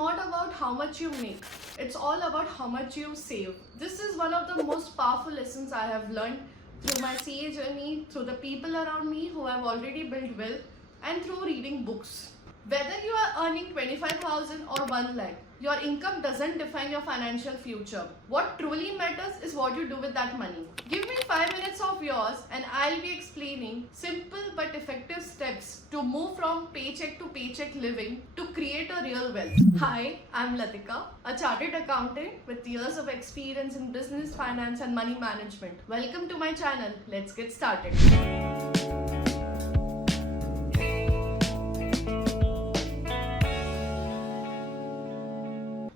not about how much you make. It's all about how much you save. This is one of the most powerful lessons I have learned through my CA journey, through the people around me who have already built wealth, and through reading books. Whether you are earning 25,000 or 1 lakh, your income doesn't define your financial future. What truly matters is what you do with that money. Give me 5 minutes of yours and I'll be explaining simple but effective steps to move from paycheck to paycheck living to create a real wealth. Hi, I'm Latika, a chartered accountant with years of experience in business, finance and money management. Welcome to my channel. Let's get started.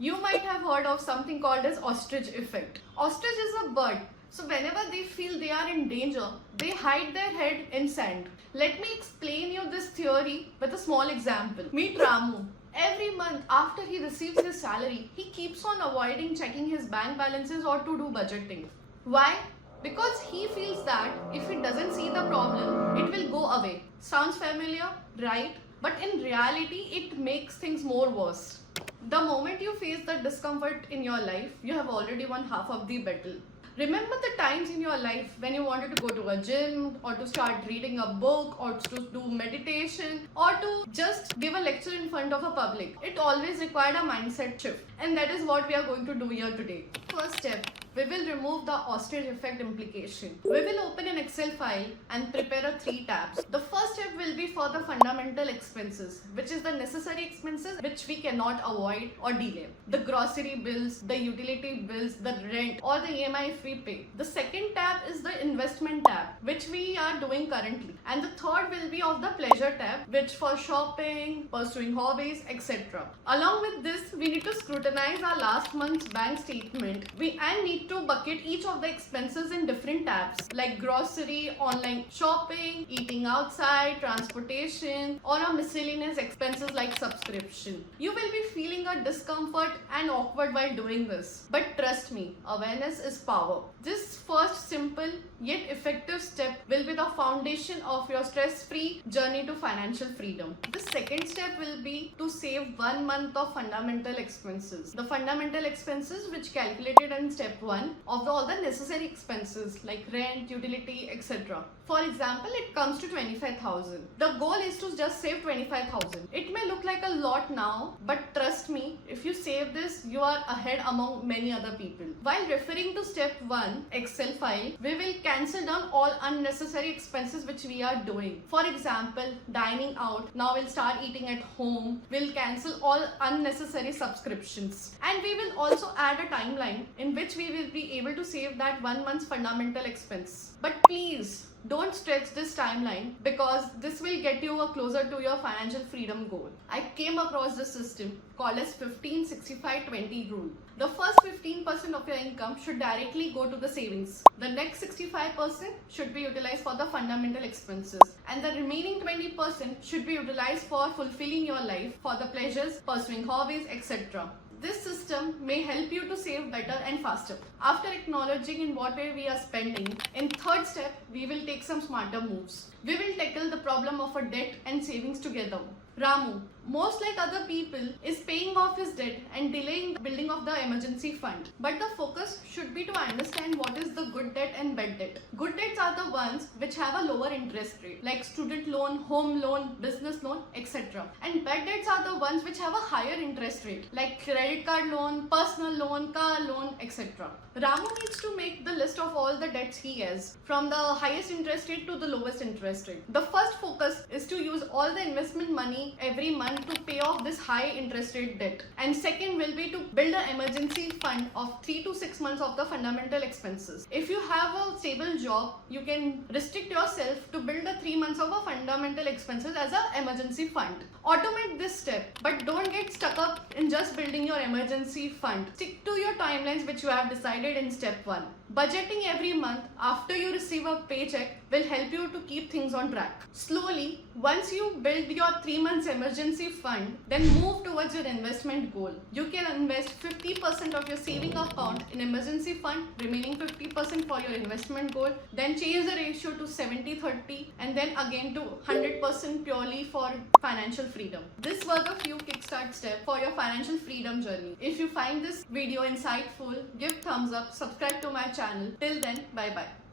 You might have heard of something called as ostrich effect. Ostrich is a bird. So whenever they feel they are in danger, they hide their head in sand. Let me explain you this theory with a small example. Meet Ramu. Every month after he receives his salary, he keeps on avoiding checking his bank balances or to do budgeting. Why? Because he feels that if he doesn't see the problem, it will go away. Sounds familiar, right? But in reality, it makes things more worse. The moment you face the discomfort in your life, you have already won half of the battle. Remember the times in your life when you wanted to go to a gym or to start reading a book or to do meditation or to just give a lecture in front of a public. It always required a mindset shift, and that is what we are going to do here today. First step, we will remove the ostrich effect implication. We will open an Excel file and prepare a 3 tabs. The first step will be for the fundamental expenses, which is the necessary expenses which we cannot avoid or delay. The grocery bills, the utility bills, the rent or the EMI if we pay. The second tab is the investment tab, which we are doing currently. And the third will be of the pleasure tab, which for shopping, pursuing hobbies, etc. Along with this, we need to scrutinize our last month's bank statement. We need to bucket each of the expenses in different tabs like grocery, online shopping, eating outside, transportation, or a miscellaneous expenses like subscription. You will be feeling a discomfort and awkward while doing this. But trust me, awareness is power. This first simple yet effective step will be the foundation of your stress-free journey to financial freedom. The second step will be to save 1 month of fundamental expenses. The fundamental expenses which calculated in step 1 of all the necessary expenses like rent, utility, etc. For example, it comes to 25,000. The goal is to just save 25,000. It may look like a lot now, but trust me, if you save this, you are ahead among many other people. While referring to step 1, Excel file, we will cancel down all unnecessary expenses which we are doing. For example, dining out. Now we'll start eating at home. We'll cancel all unnecessary subscriptions. And we will also add a timeline in which we will be able to save that 1 month's fundamental expense. But please, don't stretch this timeline because this will get you closer to your financial freedom goal. I came across this system called as 15-65-20 rule. The first 15% of your income should directly go to the savings. The next 65% should be utilized for the fundamental expenses. And the remaining 20% should be utilized for fulfilling your life, for the pleasures, pursuing hobbies, etc. This system may help you to save better and faster. After acknowledging in what way we are spending, in third step, we will take some smarter moves. We will tackle the problem of a debt and savings together. Ramu, most like other people, is paying off his debt and delaying the building of the emergency fund. But the focus should be to understand what is the good debt and bad debt. Good debts are the ones which have a lower interest rate, like student loan, home loan, business loan, etc. And bad debts are the ones which have a higher interest rate, like credit card loan, personal loan, car loan, etc. Ramu needs to make the list of all the debts he has, from the highest interest rate to the lowest interest rate. The first focus is to use all the investment money every month to pay off this high interest rate debt. And second will be to build an emergency fund of 3 to 6 months of the fundamental expenses. If you have a stable job, you can restrict yourself to build a 3 months of a fundamental expenses as an emergency fund. Automate this step, but don't get stuck up in just building your emergency fund. Stick to your timelines which you have decided in step 1. Budgeting every month after you receive a paycheck will help you to keep things on track. Slowly, once you build your 3 months emergency fund, then move towards your investment investment goal. You can invest 50% of your saving account in emergency fund, remaining 50% for your investment goal, then change the ratio to 70-30, and then again to 100% purely for financial freedom. This was a few kickstart steps for your financial freedom journey. If you find this video insightful, give thumbs up, subscribe to my channel. Till then, bye bye.